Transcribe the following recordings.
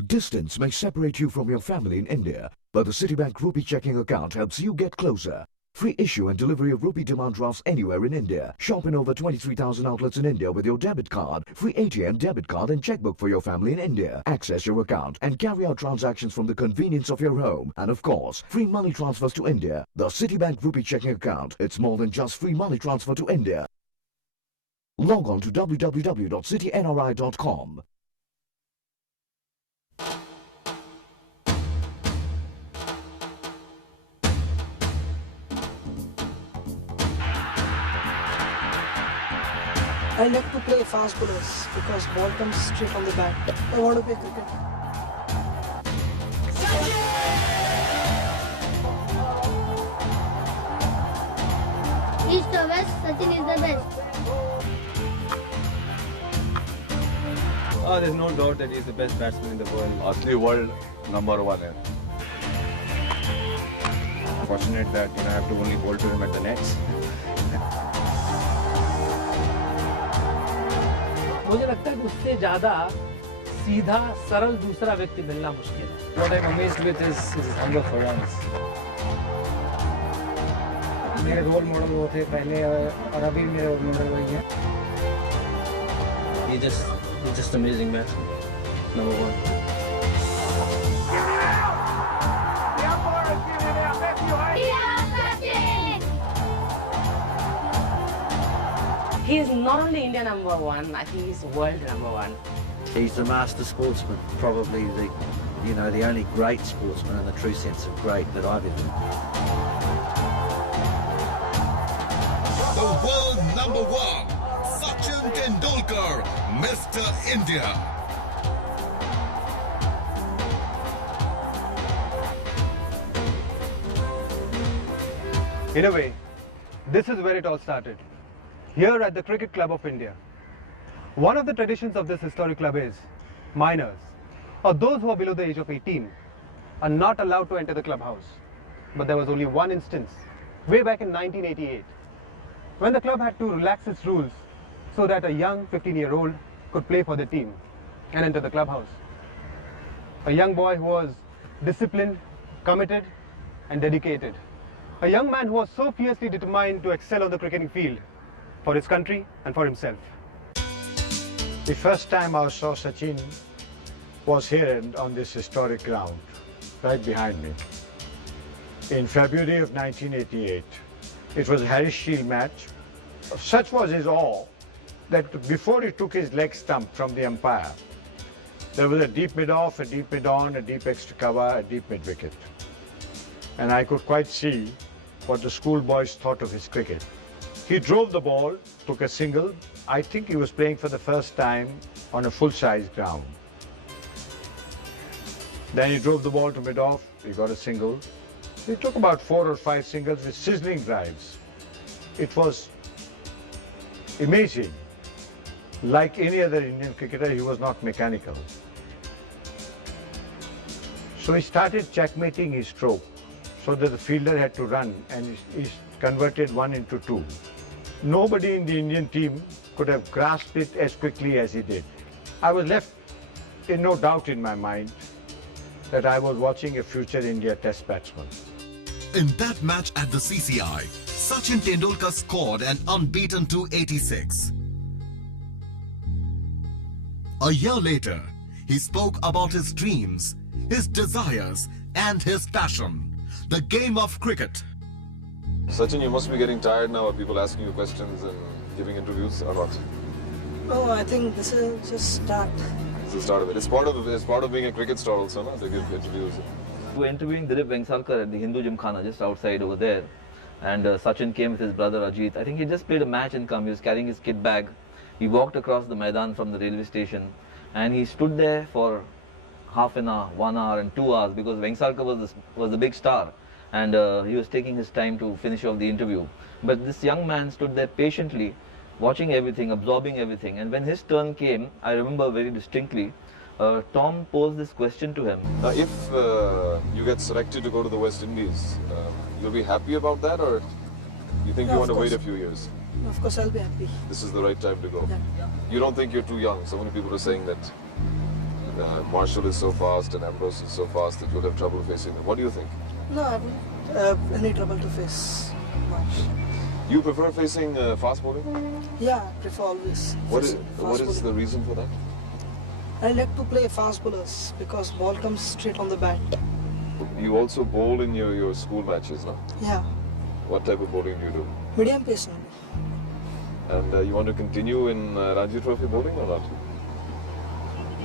Distance may separate you from your family in India, but the Citibank Rupee checking account helps you get closer. Free issue and delivery of rupee demand drafts anywhere in India. Shop in over 23,000 outlets in India with your debit card. Free ATM, debit card and checkbook for your family in India. Access your account and carry out transactions from the convenience of your home. And of course, free money transfers to India. The Citibank Rupee checking account. It's more than just free money transfer to India. Log on to www.citynri.com. I like to play fast bowlers because ball comes straight on the bat. I want to play cricket. East or west, Sachin is the best. Oh, there's no doubt that he's the best batsman in the world. Asli world number one है. Fortunate that I have to only bowl to him at the nets. मुझे लगता है कि उससे ज़्यादा सीधा सरल दूसरा व्यक्ति मिलना मुश्किल है. What I'm amazed with is his hunger for runs. मेरे रोल मॉडल वो थे पहले और अभी मेरे रोल मॉडल वही हैं. He's just amazing batsman. Number one. He is not only India number one, I think he's world number one. He's the master sportsman, probably the only great sportsman in the true sense of great that I've ever known. The world number one, Sachin Tendulkar, Mr. India. In a way, this is where it all started. Here at the Cricket Club of India. One of the traditions of this historic club is minors, or those who are below the age of 18, are not allowed to enter the clubhouse. But there was only one instance, way back in 1988, when the club had to relax its rules so that a young 15-year-old could play for the team and enter the clubhouse. A young boy who was disciplined, committed, and dedicated. A young man who was so fiercely determined to excel on the cricketing field for his country and for himself. The first time I saw Sachin was here on this historic ground, right behind me. In February of 1988, it was a Harris Shield match. Such was his awe that before he took his leg stump from the umpire, there was a deep mid-off, a deep mid-on, a deep extra cover, a deep mid-wicket. And I could quite see what the schoolboys thought of his cricket. He drove the ball, took a single. I think he was playing for the first time on a full-size ground. Then he drove the ball to mid-off, he got a single. He took about 4 or 5 singles with sizzling drives. It was amazing. Like any other Indian cricketer, he was not mechanical. So he started checkmating his stroke so that the fielder had to run, and he converted 1 into 2. Nobody in the Indian team could have grasped it as quickly as he did. I was left in no doubt in my mind that I was watching a future India Test batsman. In that match at the CCI, Sachin Tendulkar scored an unbeaten 286. A year later, he spoke about his dreams, his desires, and his passion, the game of cricket. Sachin, you must be getting tired now of people asking you questions and giving interviews, or not? No, I think this is just start. It's the start of it. It's part of being a cricket star also, no? They give interviews. We were interviewing Dilip Vengsarkar at the Hindu Gymkhana just outside over there, and Sachin came with his brother Ajit. I think he just played a match and come. He was carrying his kit bag. He walked across the Maidan from the railway station, and he stood there for half an hour, 1 hour and 2 hours because Vengsarkar was the big star. And he was taking his time to finish off the interview. But this young man stood there patiently, watching everything, absorbing everything. And when his turn came, I remember very distinctly, Tom posed this question to him. If you get selected to go to the West Indies, you'll be happy about that, or you think you want to wait a few years? Of course, I'll be happy. This is the right time to go. Yeah. You don't think you're too young? So many people are saying that Marshall is so fast and Ambrose is so fast that you'll have trouble facing them. What do you think? No, I don't have any trouble to face much. You prefer facing fast bowling? Yeah, I prefer always. What is bowling. the reason for that? I like to play fast bowlers because ball comes straight on the bat. You also bowl in your school matches, no? Yeah, What type of bowling do you do? medium pace only. And you want to continue in Ranji Trophy bowling or not?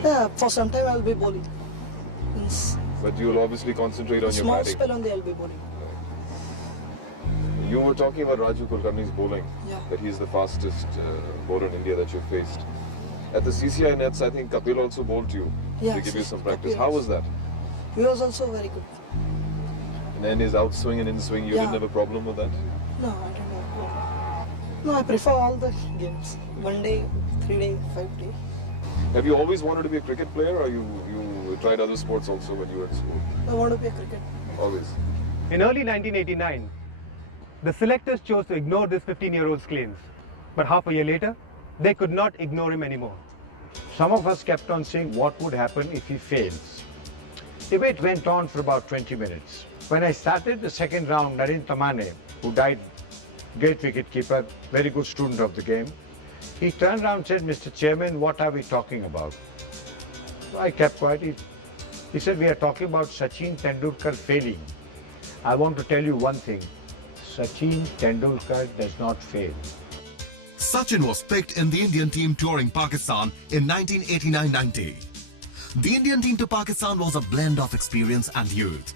Yeah, for some time I'll be bowling. Means But you'll obviously concentrate on your small batting. spell only I'll be bowling. You were talking about Raju Kulkarni's bowling, Yeah. that he's the fastest bowler in India that you faced. At the CCI nets, I think Kapil also bowled you Yeah, to give you some practice. Kapil How also. was that? He was also very good. And then his outswing and in-swing, you Yeah. didn't have a problem with that? No, I don't know. No, I prefer all the games. 1 day, 3 day, 5 day. Have you always wanted to be a cricket player, or you tried other sports also when you were in school? I want to be a cricket. Always. In early 1989, the selectors chose to ignore this 15-year-old's claims. But half a year later, they could not ignore him anymore. Some of us kept on saying what would happen if he fails. Debate went on for about 20 minutes. When I started the second round, Narendra Tamane, who died, great wicketkeeper, very good student of the game, he turned around and said, "Mr. Chairman, what are we talking about?" So I kept quiet. He said, "We are talking about Sachin Tendulkar failing. I want to tell you one thing. Sachin Tendulkar does not fail." Sachin was picked in the Indian team touring Pakistan in 1989-90. The Indian team to Pakistan was a blend of experience and youth.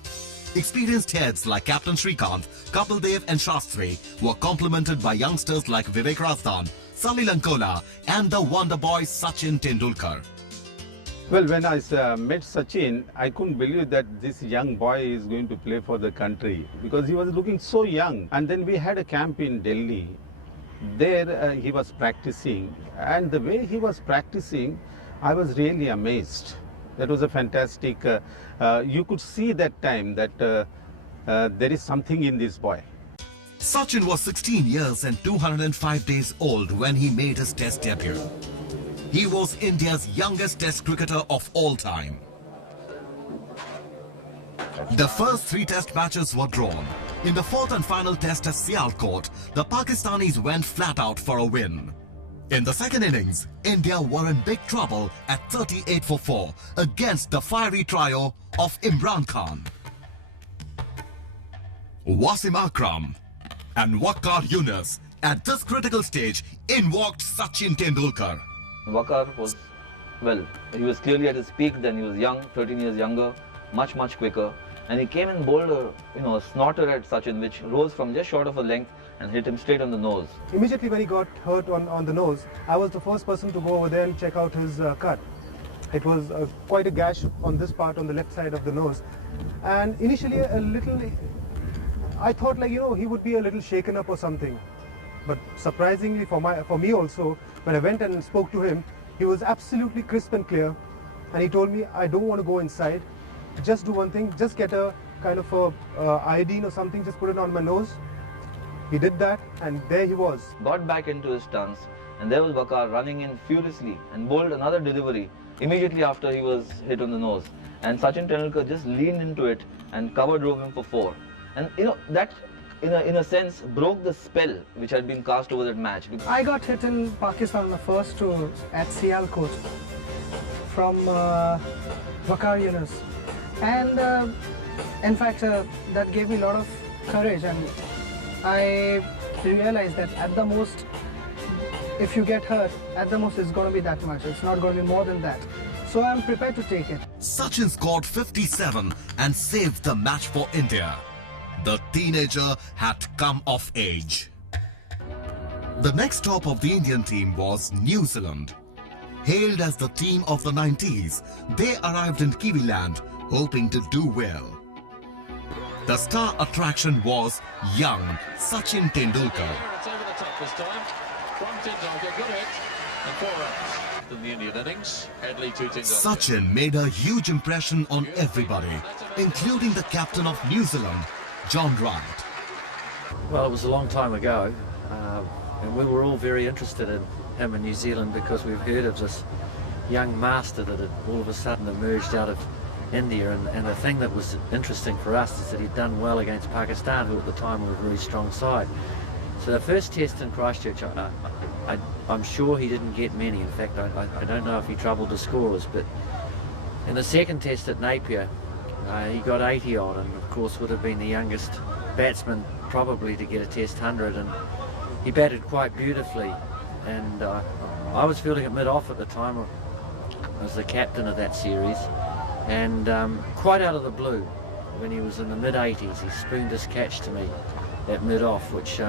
Experienced heads like Captain Shrikant, Kapil Dev and Shastri were complemented by youngsters like Vivek Razdan, Salil Ankola and the wonder boy Sachin Tendulkar. Well, when I met Sachin, I couldn't believe that this young boy is going to play for the country because he was looking so young. And then we had a camp in Delhi. There he was practicing, and the way he was practicing, I was really amazed. That was a fantastic, you could see that time that there is something in this boy. Sachin was 16 years and 205 days old when he made his test debut. He was India's youngest test cricketer of all time. The first 3 test matches were drawn. In the 4th and final test at Sialkot, the Pakistanis went flat out for a win. In the second innings, India were in big trouble at 38 for 4 against the fiery trio of Imran Khan, Wasim Akram and Waqar Yunus. At this critical stage, in walked Sachin Tendulkar. Waqar was, well, he was clearly at his peak then. He was young, 13 years younger, much quicker. And he came and bowled a snorter at Sachin, which rose from just short of a length and hit him straight on the nose. Immediately when he got hurt on the nose, I was the first person to go over there and check out his cut. It was quite a gash on this part, on the left side of the nose. And initially a little, I thought like, he would be a little shaken up or something. But surprisingly for me also, when I went and spoke to him, he was absolutely crisp and clear. And he told me, "I don't want to go inside. Just do one thing, just get a kind of iodine or something, just put it on my nose." He did that, and there he was. Got back into his stance, and there was Waqar running in furiously and bowled another delivery immediately after he was hit on the nose. And Sachin Tendulkar just leaned into it and cover drove him for 4. And that in a sense broke the spell which had been cast over that match. I got hit in Pakistan on the first tour at Sialkot from Waqar Yunus. And in fact, that gave me a lot of courage, and I realized that at the most, if you get hurt, at the most it's going to be that much. It's not going to be more than that. So I'm prepared to take it. Sachin scored 57 and saved the match for India. The teenager had come of age. The next stop of the Indian team was New Zealand. Hailed as the team of the 90s, they arrived in Kiwiland hoping to do well. The star attraction was young Sachin Tendulkar. It's over the top this time from Tendulkar. Good hit and 4 runs in the Indian innings. Headley to Tendulkar. Sachin made a huge impression on everybody, including the captain of New Zealand, John Wright. Well, it was a long time ago, and we were all very interested in him in New Zealand because we've heard of this young master that had all of a sudden emerged out of India, and the thing that was interesting for us is that he'd done well against Pakistan, who at the time were a very strong side. So the first test in Christchurch, I'm sure he didn't get many. In fact, I don't know if he troubled the scorers, but in the second test at Napier, he got 80 odd, and of course would have been the youngest batsman probably to get a test 100, and he batted quite beautifully. And I was fielding at mid-off at the time. I was the captain of that series, and quite out of the blue, when he was in the mid-80s, he spooned this catch to me at mid-off, which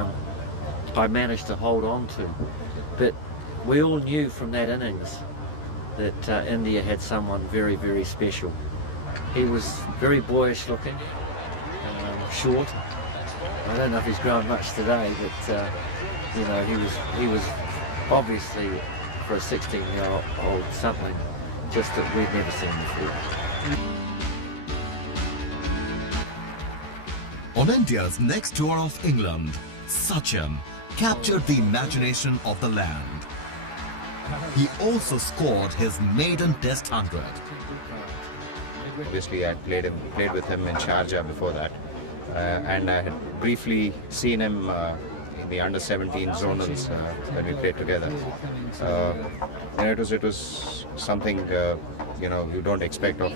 I managed to hold on to. But we all knew from that innings that India had someone very, very special. He was very boyish looking, short. I don't know if he's grown much today, but you know, he was obviously, for a 16-year-old, something just that we'd never seen before. On India's next tour of England, Sachin captured the imagination of the land. He also scored his maiden Test 100. Obviously, I played with him in Sharjah before that, and I had briefly seen him in the under-17 zonals when we played together. And it was something you know, you don't expect of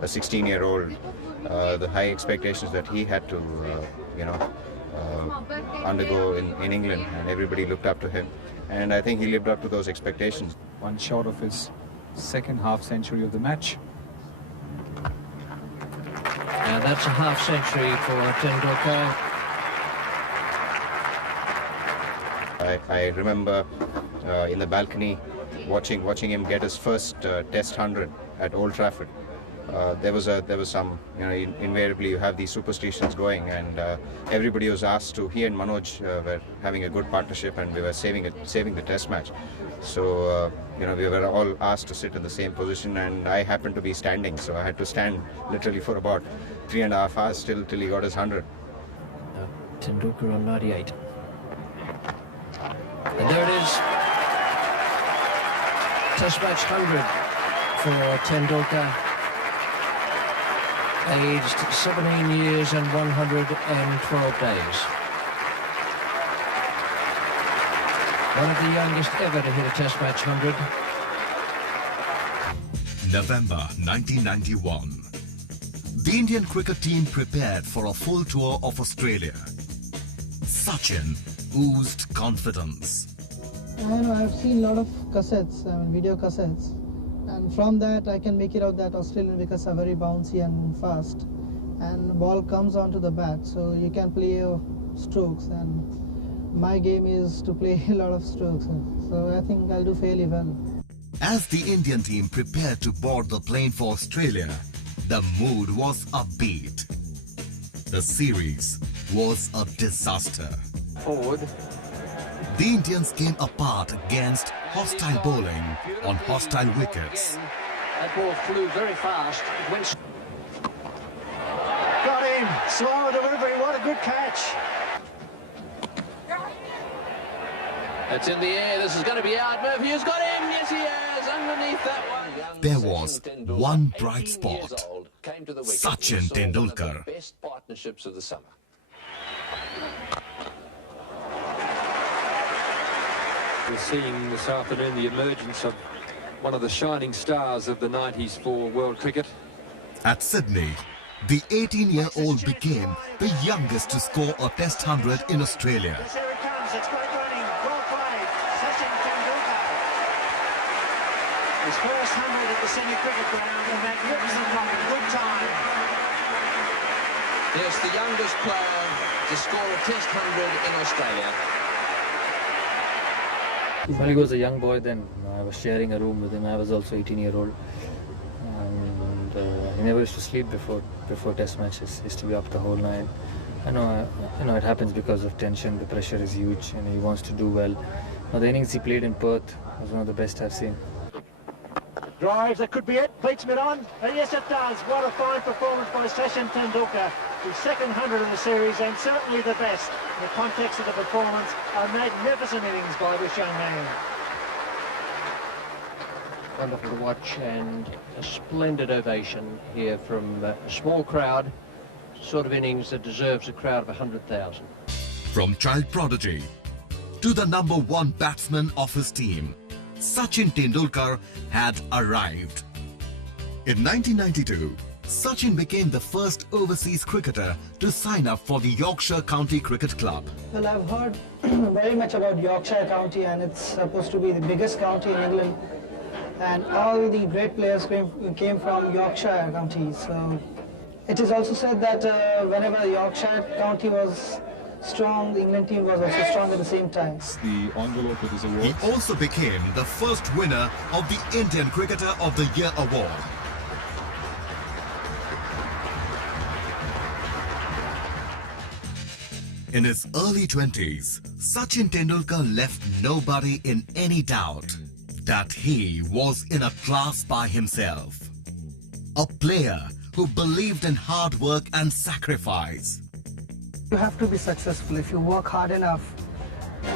a 16-year-old. The high expectations that he had to you know, undergo in England, and everybody looked up to him, and I think he lived up to those expectations. One shot of his second half century of the match. And that's a half century for Tendulkar. I remember in the balcony watching him get his first Test 100 at Old Trafford. There was some, you know, invariably you have these superstitions going, and everybody was asked to. He and Manoj were having a good partnership, and we were saving the Test match. So you know, we were all asked to sit in the same position, and I happened to be standing, so I had to stand literally for about 3.5 hours till he got his 100. Tendulkar on 98. And there it is. Test match 100 for Tendulkar. Aged 17 years and 112 days. One of the youngest ever to hit a Test match 100. November 1991. The Indian cricket team prepared for a full tour of Australia. Sachin oozed confidence. I've seen a lot of cassettes, video cassettes, and from that I can make it out that Australian wickets are very bouncy and fast, and the ball comes onto the bat, so you can play your strokes, and my game is to play a lot of strokes, so I think I'll do fairly well. As the Indian team prepared to board the plane for Australia, the mood was upbeat. The series was a disaster. Forward. The Indians came apart against hostile bowling on hostile wickets. That ball flew very fast. It went... Got him! Slow delivery, what a good catch! It's in the air, this is going to be out. Murphy has got him! Yes, he has! Underneath that one. There was one bright spot. Sachin Tendulkar. Best partnerships of the summer. We're seeing this afternoon the emergence of one of the shining stars of the 90s for world cricket. At Sydney, the 18-year-old became the youngest to score a Test 100 in Australia. Here it comes, it's great running, well played, Sachin Tendulkar. His first 100 at the Sydney Cricket Ground, a magnificent run, good time. Yes, the youngest player to score a Test 100 in Australia. When he was a young boy, then I was sharing a room with him. I was also 18-year-old, and he never used to sleep before Test matches. He used to be up the whole night. I know, it happens because of tension. The pressure is huge, and he wants to do well. Now, the innings he played in Perth was one of the best I've seen. Drives, that could be it, beats mid-on, and yes it does. What a fine performance by Sachin Tendulkar. His second 100 in the series, and certainly the best in the context of the performance. A magnificent innings by this young man. wonderful to watch, and a splendid ovation here from a small crowd, sort of innings that deserves a crowd of 100,000. From child prodigy to the #1 batsman of his team, Sachin Tendulkar had arrived. In 1992, Sachin became the first overseas cricketer to sign up for the Yorkshire County Cricket Club. Well, I've heard very much about Yorkshire County, and it's supposed to be the biggest county in England. And all the great players came from Yorkshire County. So it is also said that whenever Yorkshire County was strong, the England team was also strong at the same time. The envelope with his award. He also became the first winner of the Indian Cricketer of the Year award. In his early 20s, Sachin Tendulkar left nobody in any doubt that he was in a class by himself. A player who believed in hard work and sacrifice. You have to be successful if you work hard enough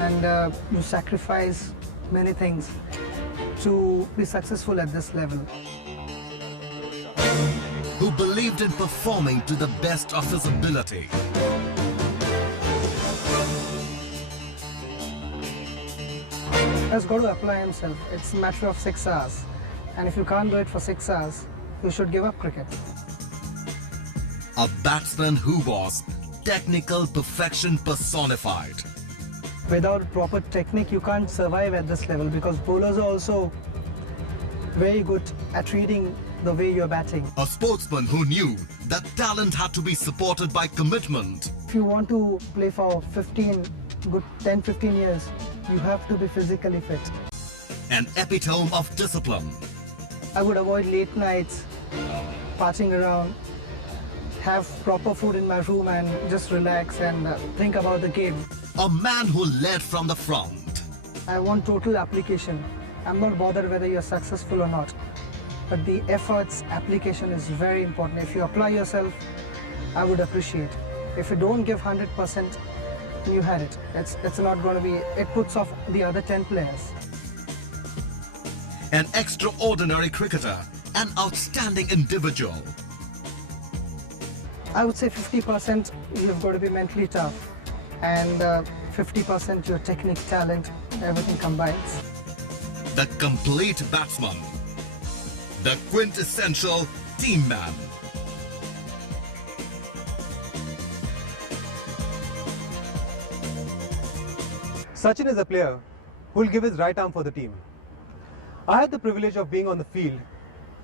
and you sacrifice many things to be successful at this level. Who believed in performing to the best of his ability. Has got to apply himself. It's a matter of 6 hours. And if you can't do it for 6 hours, you should give up cricket. A batsman who was technical perfection personified. Without proper technique, you can't survive at this level, because bowlers are also very good at reading the way you're batting. A sportsman who knew that talent had to be supported by commitment. If you want to play for 10-15 years, you have to be physically fit. An epitome of discipline. I would avoid late nights, partying around, have proper food in my room and just relax and think about the game. A man who led from the front. I want total application. I'm not bothered whether you're successful or not, but the efforts, application is very important. If you apply yourself, I would appreciate. If you don't give 100%, you had it. It's not going to be, it puts off the other 10 players. An extraordinary cricketer, an outstanding individual. I would say 50% you've got to be mentally tough, and 50% your technique, talent, everything combines. The complete batsman. The quintessential team man. Sachin is a player who will give his right arm for the team. I had the privilege of being on the field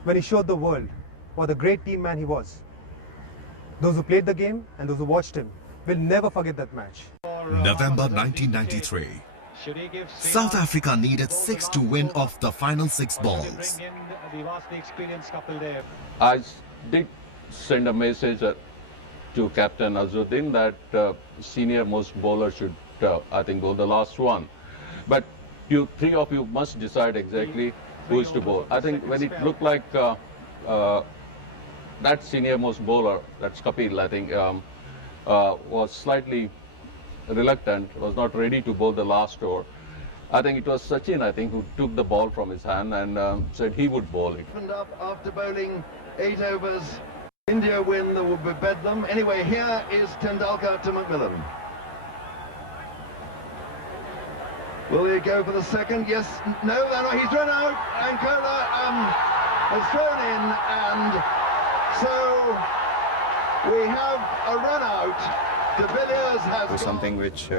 when he showed the world what a great team man he was. Those who played the game and those who watched him will never forget that match. November 1993. South Africa needed 6 to win off the final 6 balls. I did send a message to Captain Azzuddin that senior most bowler should, I think, bowl the last one. But you three of you must decide exactly who is to bowl. I think when it looked like that senior most bowler, that's Kapil, I think, was slightly reluctant, was not ready to bowl the last over. I think it was Sachin, I think, who took the ball from his hand and said he would bowl it. Up after bowling 8 overs, India win, that will be bedlam. Anyway, here is Tendulkar to Macmillan. Will he go for the second? Yes, no, he's run out, and Kola has thrown in, and so we have a run out. De Villiers has was something which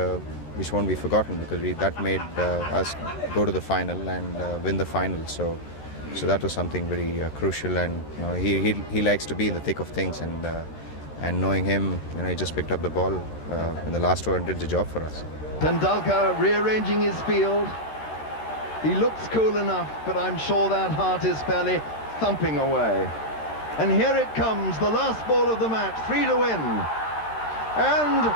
won't be forgotten, because that made us go to the final and win the final. So that was something very crucial, and he likes to be in the thick of things, and knowing him, he just picked up the ball in the last over and did the job for us. Tendulkar rearranging his field. He looks cool enough, but I'm sure that heart is fairly thumping away. And here it comes, the last ball of the match, 3 to win. And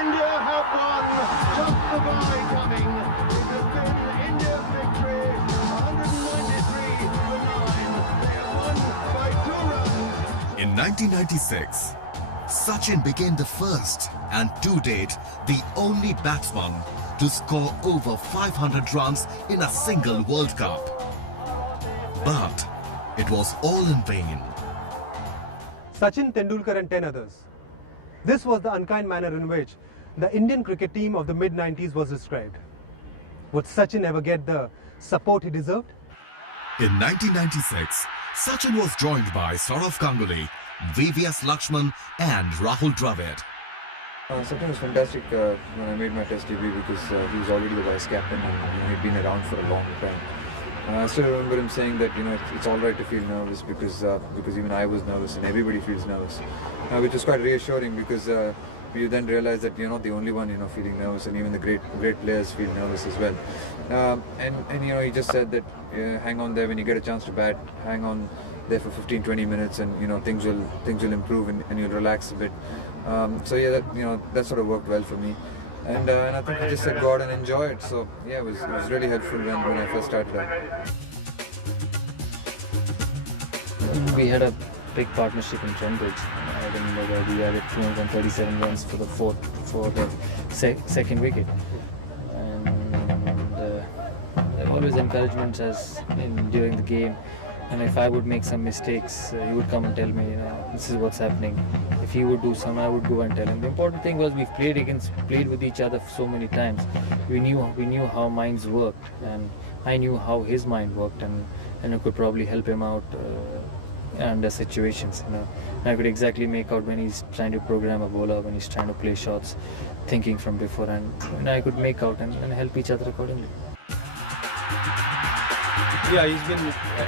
India have won, just the bye coming. It has been India's victory, 193 to 9. They have won by 2 runs. In 1996, Sachin became the first and to date the only batsman to score over 500 runs in a single World Cup. But it was all in vain. Sachin Tendulkar and 10 others. This was the unkind manner in which the Indian cricket team of the mid-90s was described. Would Sachin ever get the support he deserved? In 1996, Sachin was joined by Saurav Ganguly, VVS Lakshman and Rahul Dravid. Sachin was fantastic when I made my test debut because he was already the vice captain and he'd been around for a long time. I still remember him saying that it's all right to feel nervous because even I was nervous and everybody feels nervous, which was quite reassuring because you then realize that you're not the only one feeling nervous, and even the great players feel nervous as well. And he just said that hang on there when you get a chance to bat, hang on there for 15-20 minutes, and things will improve and you'll relax a bit. So yeah, that sort of worked well for me. And I think I just said go out and enjoy it. So yeah, it was really helpful when I first started out. We had a big partnership in Cambridge. I remember where we added 237 runs for the second wicket. And always encouragement during the game. And if I would make some mistakes, he would come and tell me, this is what's happening. If he would do some, I would go and tell him. The important thing was we played with each other so many times. We knew how minds worked, and I knew how his mind worked, and I could probably help him out under situations. I could exactly make out when he's trying to program a bowler, when he's trying to play shots, thinking from before, and I could make out and help each other accordingly. Yeah, he's been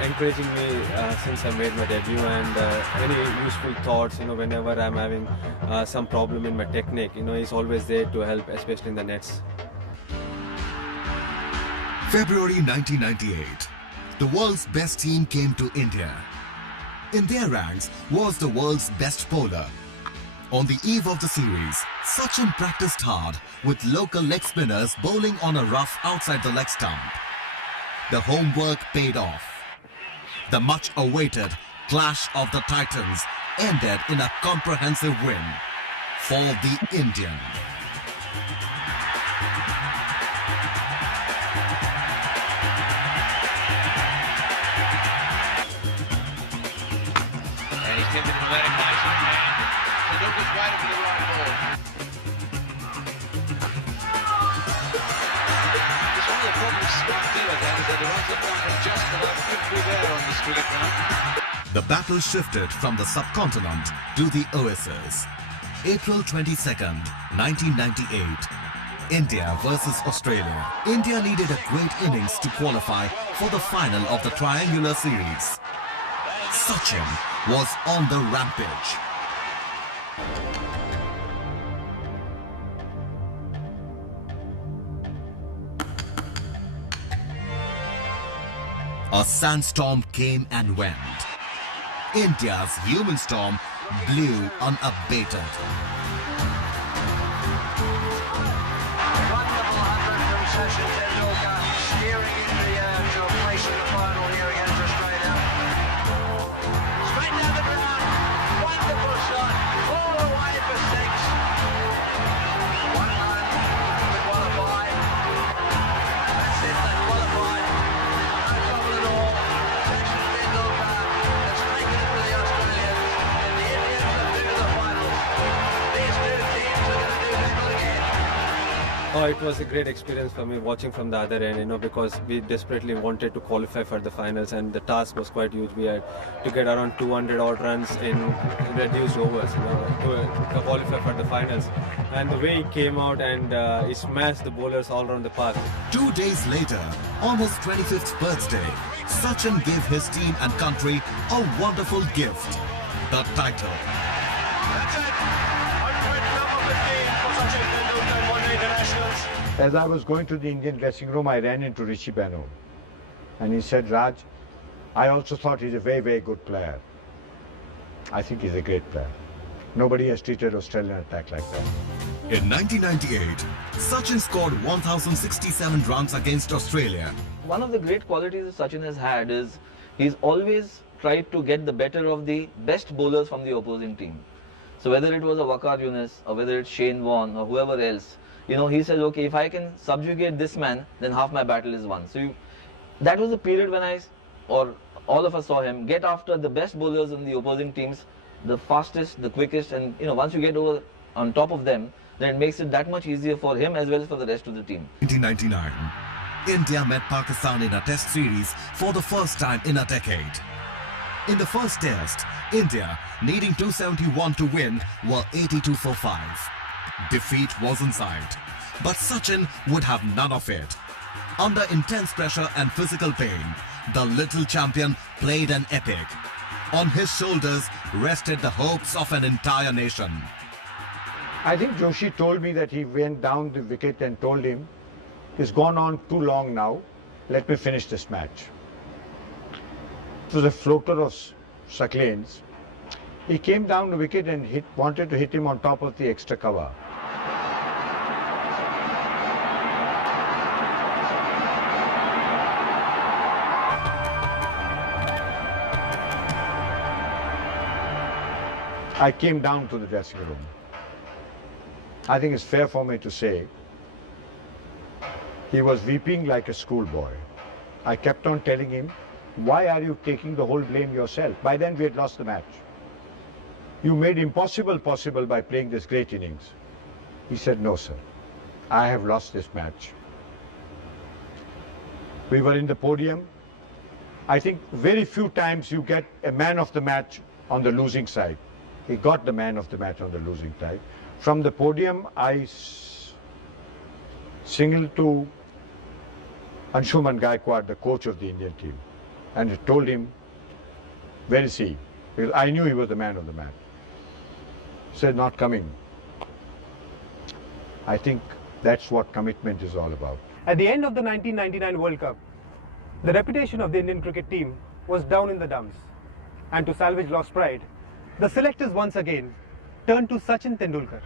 encouraging me since I made my debut, and any useful thoughts, whenever I'm having some problem in my technique, he's always there to help, especially in the nets. February 1998, the world's best team came to India. In their ranks was the world's best bowler. On the eve of the series, Sachin practiced hard with local leg spinners bowling on a rough outside the leg stump. The homework paid off. The much-awaited Clash of the Titans ended in a comprehensive win for the Indian. And he's given him a very nice hand. Tendulkar's waiting for the right ball. It's one of the problems Scott Taylor had is that the runs are from just about 50 there on this cricket ground. The battle shifted from the subcontinent to the Oasis. April 22nd, 1998. India versus Australia. India needed a great innings to qualify for the final of the triangular series. Sachin was on the rampage. A sandstorm came and went. India's human storm blew unabated. Wonderful 100 from Sachin Tendulkar, steering India to a place in the final here against Australia. Straight down the ground, wonderful shot, all away for six. 1 run to qualify. That's it, they qualified. No trouble at all. Sachin Tendulkar has taken it for the Australians, and the Indians are through to the finals. These two teams are going to do battle again. Oh, it was a great experience for me watching from the other end, because we desperately wanted to qualify for the finals, and the task was quite huge. We had to get around 200 odd runs in reduced overs, to qualify for the finals. And the way he came out and he smashed the bowlers all around the park. 2 days later, on his 25th birthday, Sachin gave his team and country a wonderful gift, the title. That's it. Hundred number 15 for Sachin Tendulkar, one day internationals. As I was going to the Indian dressing room, I ran into Rishi Beno. And he said, Raj, I also thought he's a very, very good player. I think he's a great player. Nobody has treated Australian attack like that. In 1998, Sachin scored 1,067 runs against Australia. One of the great qualities that Sachin has had is he's always tried to get the better of the best bowlers from the opposing team. So whether it was a Waqar Younis or whether it's Shane Warne or whoever else, he says, okay, if I can subjugate this man, then half my battle is won. So that was a period when all of us saw him get after the best bowlers in the opposing teams, the fastest, the quickest, and once you get over on top of them, then it makes it that much easier for him as well as for the rest of the team. 1999, India met Pakistan in a test series for the first time in a decade. In the first test, India, needing 271 to win, were 82 for 5. Defeat was in sight, but Sachin would have none of it. Under intense pressure and physical pain, the little champion played an epic. On his shoulders rested the hopes of an entire nation. I think Joshi told me that he went down the wicket and told him, it's gone on too long now, let me finish this match. It was a floater of Saklane's. He came down the wicket and wanted to hit him on top of the extra cover. I came down to the dressing room. I think it's fair for me to say he was weeping like a schoolboy. I kept on telling him, why are you taking the whole blame yourself? By then we had lost the match. You made impossible possible by playing this great innings. He said, no sir, I have lost this match. We were in the podium. I think very few times you get a man of the match on the losing side. He got the man of the match on the losing side. From the podium, I signaled to Anshuman Gaikwad, the coach of the Indian team, and told him, where is he? Because I knew he was the man of the match. He said, not coming. I think that's what commitment is all about. At the end of the 1999 World Cup, the reputation of the Indian cricket team was down in the dumps. And to salvage lost pride, the selectors once again turned to Sachin Tendulkar.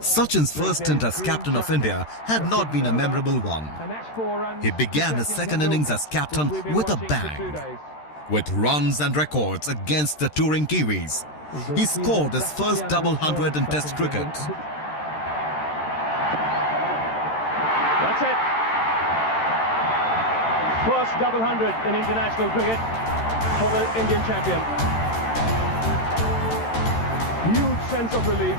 Sachin's first stint as captain of India had not been a memorable one. He began his second innings as captain with a bang. With runs and records against the touring Kiwis, he scored his first double hundred in Test cricket. That's it. First double hundred in international cricket for the Indian champion. Huge sense of relief.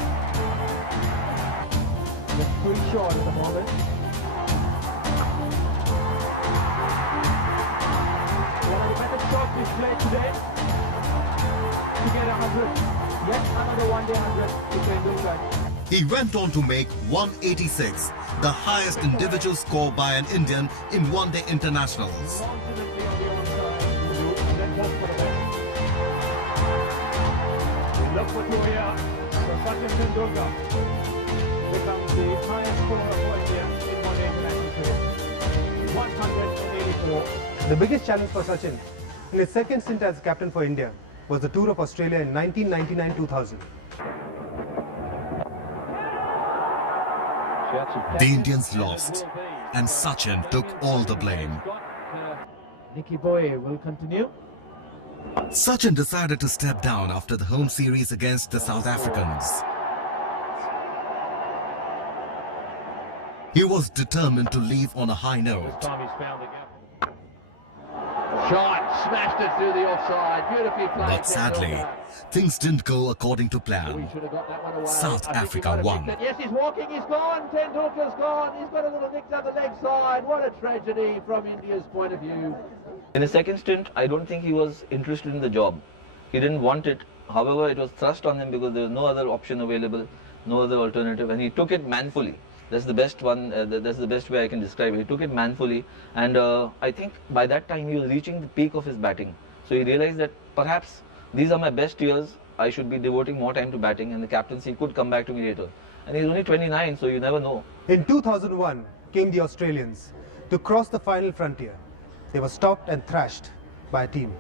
Just pretty short at the moment. One of the better shots he's played today to get 100. Yet another one-day 100 to Tendulkar. He went on to make 186, the highest individual score by an Indian in one-day internationals. Look what you hear. So Sachin Tendulkar becomes the highest scorer for India in one-day international cricket. 184. The biggest challenge for Sachin in his second stint as captain for India was the tour of Australia in 1999-2000. The Indians lost, and Sachin took all the blame. Nicky Boy will continue. Sachin decided to step down after the home series against the South Africans. He was determined to leave on a high note. Shot, smashed it through the offside, beautifully played. But sadly, things didn't go according to plan. South Africa won. Yes, he's walking, he's gone, Tendulkar's gone, he's got a little nick down the leg side. What a tragedy from India's point of view. In his second stint, I don't think he was interested in the job. He didn't want it. However, it was thrust on him because there was no other option available, no other alternative, and he took it manfully. That's the best one. That's the best way I can describe it. He took it manfully, and I think by that time he was reaching the peak of his batting. So he realized that perhaps these are my best years. I should be devoting more time to batting, and the captaincy could come back to me later. And he's only 29, so you never know. In 2001 came the Australians to cross the final frontier. They were stopped and thrashed by a team.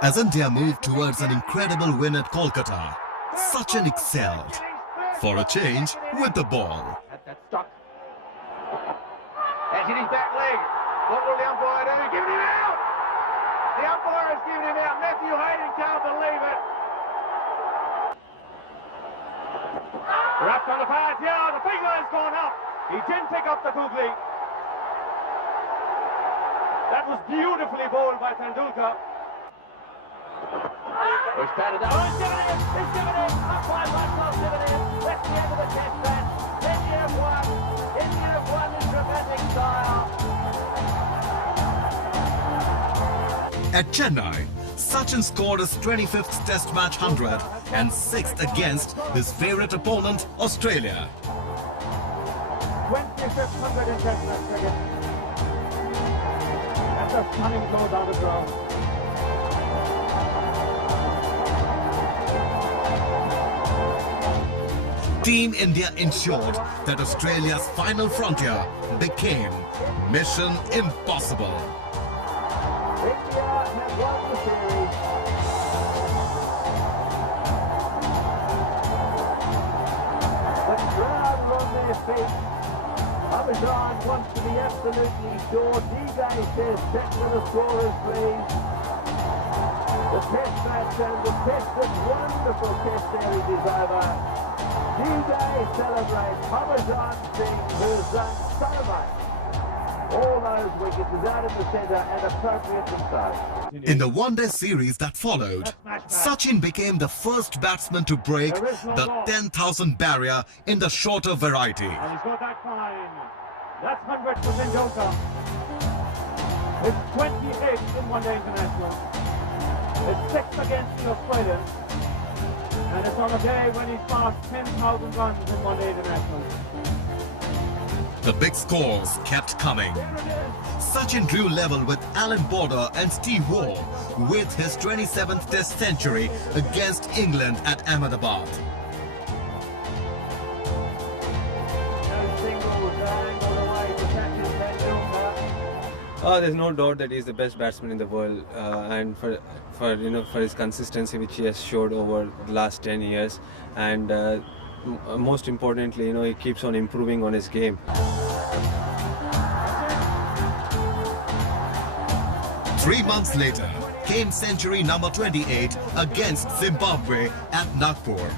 As India moved towards an incredible win at Kolkata, Sachin excelled. For a change, with the ball. That's stuck. That's in his back leg. What will the umpire do? Giving him out! The umpire has given him out. Matthew Hayden can't believe it. Rough on the pass. Yeah, the finger has gone up. He didn't pick up the googly. That was beautifully bowled by Tendulkar. It's batted down. Oh, it's given in! It's given in! Umpire Marshall's given in! That's the end of the test match. India have won. India have won in dramatic style. At Chennai, Sachin scored his 25th Test match 100 and 6th against his favourite opponent, Australia. 25th 100 in Test match cricket. That's a stunning goal down the ground. Team India ensured that Australia's final frontier became mission impossible. India have won the series. The crowd are on their feet. Abhijan wants to be absolutely sure. DJ says, set for the scorers, please. The test match and the test, this wonderful test series is over. DJ celebrates Abhijan Singh, who's done so much. All those wickets is out in the centre and appropriate and so. In the one-day series that followed, Sachin became the first batsman to break the 10,000 barrier in the shorter variety. And he's got that fine. That's 100 for Tendulkar. It's 28 in one-day international. It's 6 against the Australians. And it's on a day when he's passed 10,000 runs in one-day international. The big scores kept coming. Sachin drew level with Alan Border and Steve Waugh with his 27th Test century against England at Ahmedabad. There's no doubt that he's the best batsman in the world, and for his consistency which he has showed over the last 10 years, and most importantly, he keeps on improving on his game. 3 months later came century number 28 against Zimbabwe at Nagpur.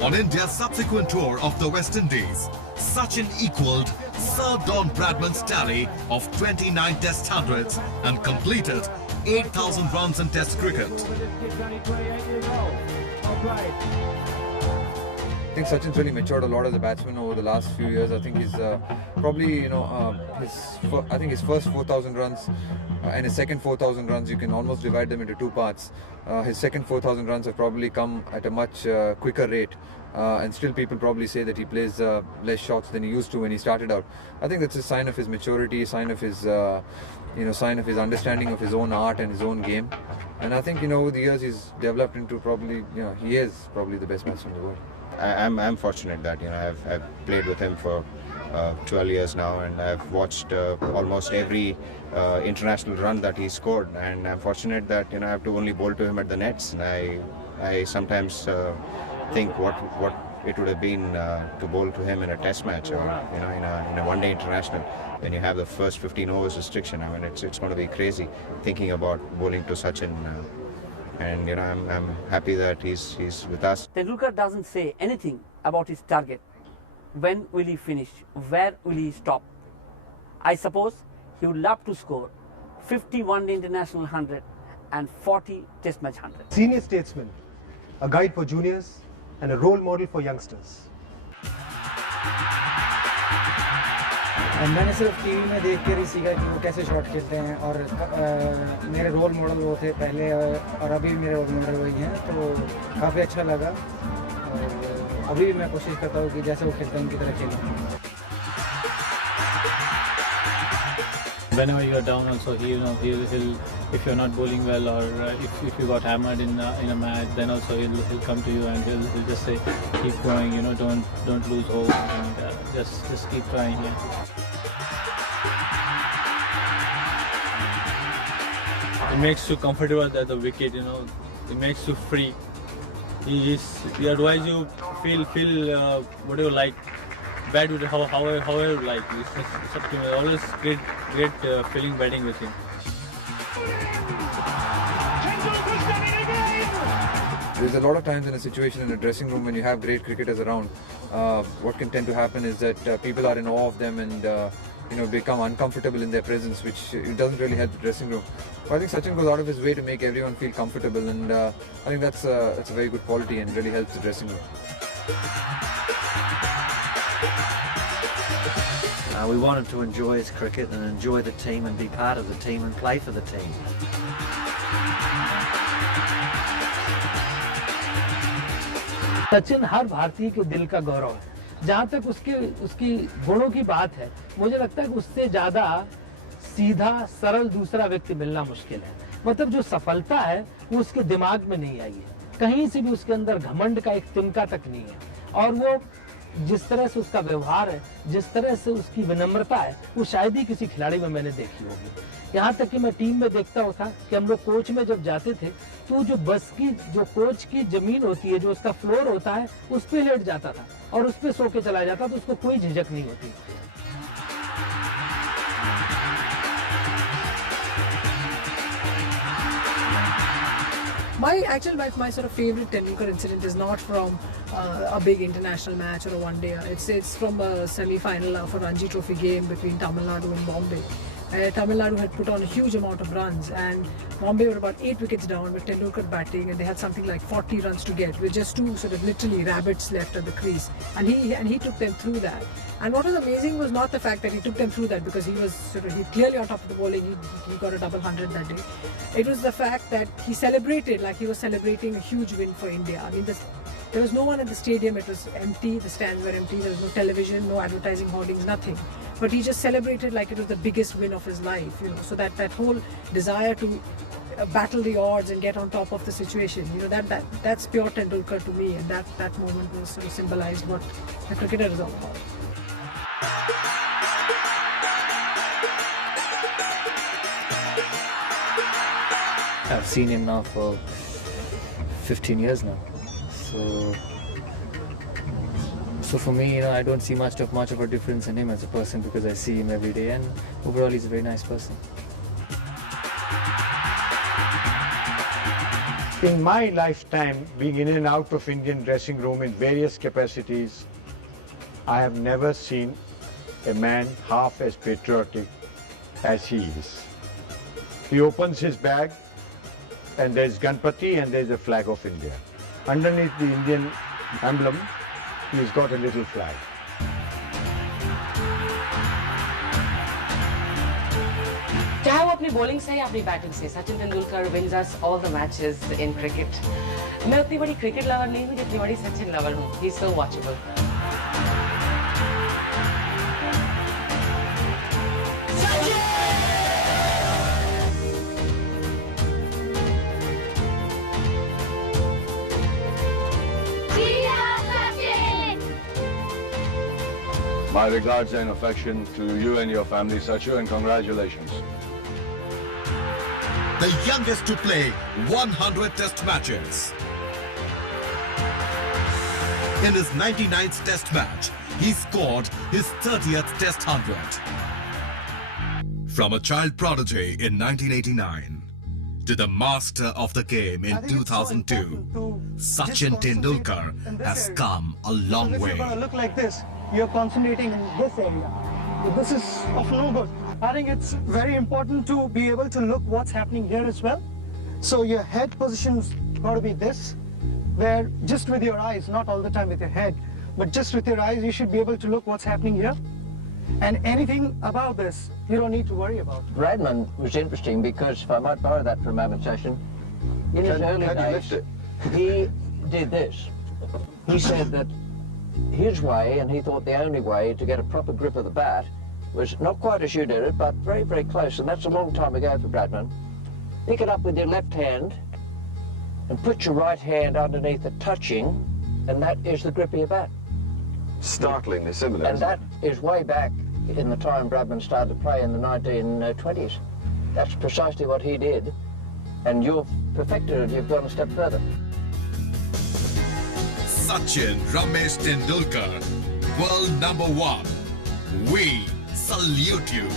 On India's subsequent tour of the West Indies, Sachin equalled Sir Don Bradman's tally of 29 Test hundreds and completed 8,000 runs in Test cricket. I think Sachin's really matured a lot as a batsman over the last few years. I think he's probably, his first 4,000 runs and his second 4,000 runs, you can almost divide them into two parts. His second 4,000 runs have probably come at a much quicker rate, and still people probably say that he plays less shots than he used to when he started out. I think that's a sign of his maturity, sign of his understanding of his own art and his own game. And I think over the years he's developed into probably, he is probably the best batsman in the world. I'm fortunate that I've played with him for 12 years now, and I've watched almost every international run that he scored, and I'm fortunate that I have to only bowl to him at the nets. And I sometimes think what it would have been to bowl to him in a test match or in a one-day international when you have the first 15 overs restriction. I mean, it's going to be crazy thinking about bowling to Sachin. And I'm happy that he's with us. Tendulkar doesn't say anything about his target. When will he finish? Where will he stop? I suppose he would love to score 50 one-day international 100 and 40 test match 100. Senior statesman, a guide for juniors and a role model for youngsters. मैंने सिर्फ TV में देख कर ही सीखा कि वो कैसे shot खेलते हैं, और मेरे रोल मॉडल वो थे पहले और अभी मेरे रोल मॉडल वही हैं, तो काफ़ी अच्छा लगा और अभी भी मैं कोशिश करता हूँ कि जैसे वो खेलते हैं उनकी तरह खेलूँ. Whenever you are down, also he'll if you're not bowling well, or if you got hammered in a match, then also he'll come to you and he'll just say, keep going, don't lose hope, and just keep trying. Yeah. It makes you comfortable at the wicket, it makes you free. He advise you feel whatever you like, bad with however you like. It's up to you. Always great feeling batting with him. There's a lot of times in a situation in a dressing room when you have great cricketers around, what can tend to happen is that people are in awe of them, and become uncomfortable in their presence, which it doesn't really help the dressing room. But I think Sachin goes out of his way to make everyone feel comfortable, and I think that's a very good quality and really helps the dressing room. We want him to enjoy his cricket and enjoy the team and be part of the team and play for the team. Sachin हर भारतीय के दिल का गौरव है। जहाँ तक उसकी गुणों की बात है, मुझे लगता है कि उससे ज़्यादा सीधा सरल दूसरा व्यक्ति मिलना मुश्किल है। मतलब जो सफलता है वो उसके दिमाग में नहीं आई है, कहीं से भी उसके अंदर घमंड का एक तिनका तक नहीं है, और वो जिस तरह से उसका व्यवहार है, जिस तरह से उसकी विनम्रता है, वो शायद ही किसी खिलाड़ी में मैंने देखी होगी। यहाँ तक कि मैं टीम में देखता था कि हम लोग कोच में जब जाते थे तो जो बस की जो कोच की जमीन होती है, जो उसका फ्लोर होता है, उस पे लेट जाता था और उस पे सो के चला जाता, तो उसको कोई झिझक नहीं होती। My sort of favorite Tendulkar incident is not from a big international match or a one-day. It's from a semi-final of a Ranji Trophy game between Tamil Nadu and Bombay. Tamil Nadu had put on a huge amount of runs, and Bombay were about 8 wickets down with Tendulkar batting, and they had something like 40 runs to get with just two sort of literally rabbits left at the crease, and he took them through that. And what was amazing was not the fact that he took them through that, because he clearly on top of the bowling, he got a double 100 that day. It was the fact that he celebrated like he was celebrating a huge win for India. I mean, there was no one at the stadium, it was empty, the stands were empty, there was no television, no advertising hoardings, nothing. But he just celebrated like it was the biggest win of his life, so that whole desire to battle the odds and get on top of the situation, that's pure Tendulkar to me, and that moment was sort of symbolized what the cricketer is all about. I've seen him now for 15 years now, so for me, I don't see much of a difference in him as a person, because I see him every day, and overall he's a very nice person. In my lifetime, being in and out of Indian dressing room in various capacities, I have never seen a man half as patriotic as he is. He opens his bag and there's Ganpati and there's a flag of India. Underneath the Indian emblem, he's got a little flag. चाहे वो अपनी bowling से या अपनी batting से, Sachin Tendulkar wins us all the matches in cricket. मैं उतनी बड़ी क्रिकेट लवर नहीं हूँ जितनी बड़ी सचिन लवर हूँ. He's so watchable. My regards and affection to you and your family, Sachu, and congratulations. The youngest to play 100 test matches. In his 99th test match, he scored his 30th test 100. From a child prodigy in 1989 to the master of the game in 2002, Sachin Tendulkar has come a long way. If you're going to look like this, you're concentrating in this area. This is of no good. I think it's very important to be able to look what's happening here as well. So your head position's got to be this, where just with your eyes, not all the time with your head, but just with your eyes, you should be able to look what's happening here. And anything about this, you don't need to worry about. Bradman was interesting because, if I might borrow that from Maiden Session, in his early days, he did this. He said that his way, and he thought the only way to get a proper grip of the bat, was not quite as you did it, but very, very close, and that's a long time ago for Bradman. Pick it up with your left hand and put your right hand underneath it, touching, and that is the grip of your bat. Startlingly similar. And that is way back in the time Bradman started to play in the 1920s. That's precisely what he did, and you've perfected it, you've gone a step further. Sachin Ramesh Tendulkar, world number 1. We salute you.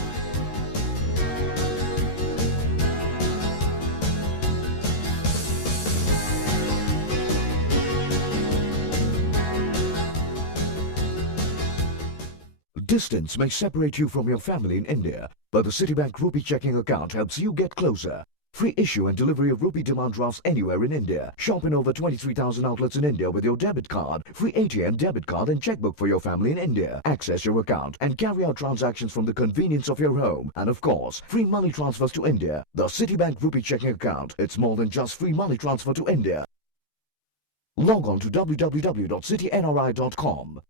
Distance may separate you from your family in India, but the Citibank Rupee checking account helps you get closer. Free issue and delivery of rupee demand drafts anywhere in India. Shop in over 23,000 outlets in India with your debit card. Free ATM, debit card and checkbook for your family in India. Access your account and carry out transactions from the convenience of your home. And of course, free money transfers to India. The Citibank Rupee checking account. It's more than just free money transfer to India. Log on to www.citynri.com.